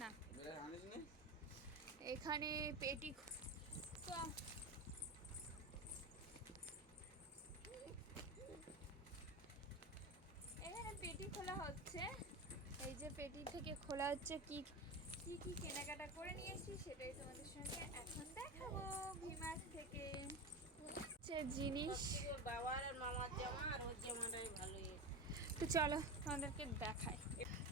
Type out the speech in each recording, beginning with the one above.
না এখানে পেটি এখানে পেটি খোলা হচ্ছে। এই যে পেটি থেকে খোলা হচ্ছে কি কি কি কেনাকাটা করে নিয়ে এসেছি সেটাই তোমাদের সঙ্গে এখন দেখাবো ভিমার্ট থেকে জিনিস। বাবার আর মামার জামা আর ওর জামাটাই ভালো। তো চলো তোমাদেরকে দেখাই।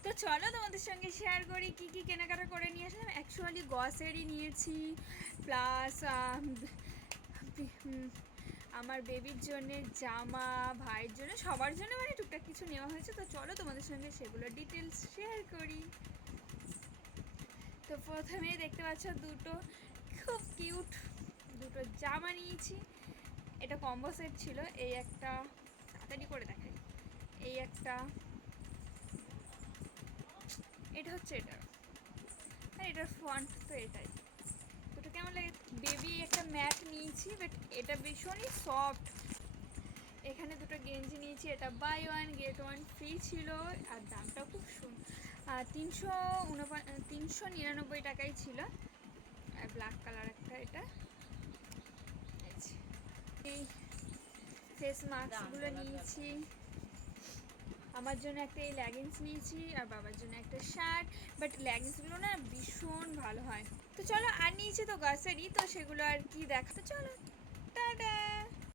তো চলো তোমাদের সঙ্গে শেয়ার করি কি কি কেনাকাটা করে নিয়ে আসলাম। অ্যাকচুয়ালি গ্রসারি নিয়েছি, প্লাস আমার বেবির জন্য জামা, ভাইয়ের জন্য, সবার জন্য মানে টুকটাক কিছু নেওয়া হয়েছে। তো চলো তোমাদের সঙ্গে সেগুলোর ডিটেলস শেয়ার করি। তো প্রথমেই দেখতে পাচ্ছ দুটো খুব কিউট দুটো জামা নিয়েছি। এটা কম্বো সেট ছিল। এই একটা, তাড়াতাড়ি করে দেখাই, এই একটা, এটা হচ্ছে এটা, আর এটার ফন্ট তো এটাই। দুটো কেমন লাগে। বেবি একটা ম্যাট নিয়েছি, বাট এটা ভীষণই সফট। এখানে দুটো গেঞ্জি নিয়েছি, এটা buy one get one free ছিল, আর দামটাও খুব 399 টাকাই ছিল। আর ব্ল্যাক কালার একটা, এটা এই ফেস মাস্কগুলো নিয়েছি। আমার জন্য একটা এই লেগিংস নিয়েছি, আর বাবার জন্য একটা শার্ট। বাট লেগিংসগুলো না ভীষণ ভালো হয়। তো চলো, আর নিয়েছি তো গ্রসারি, তো সেগুলো আর কি দেখা। তো চলো টাটা।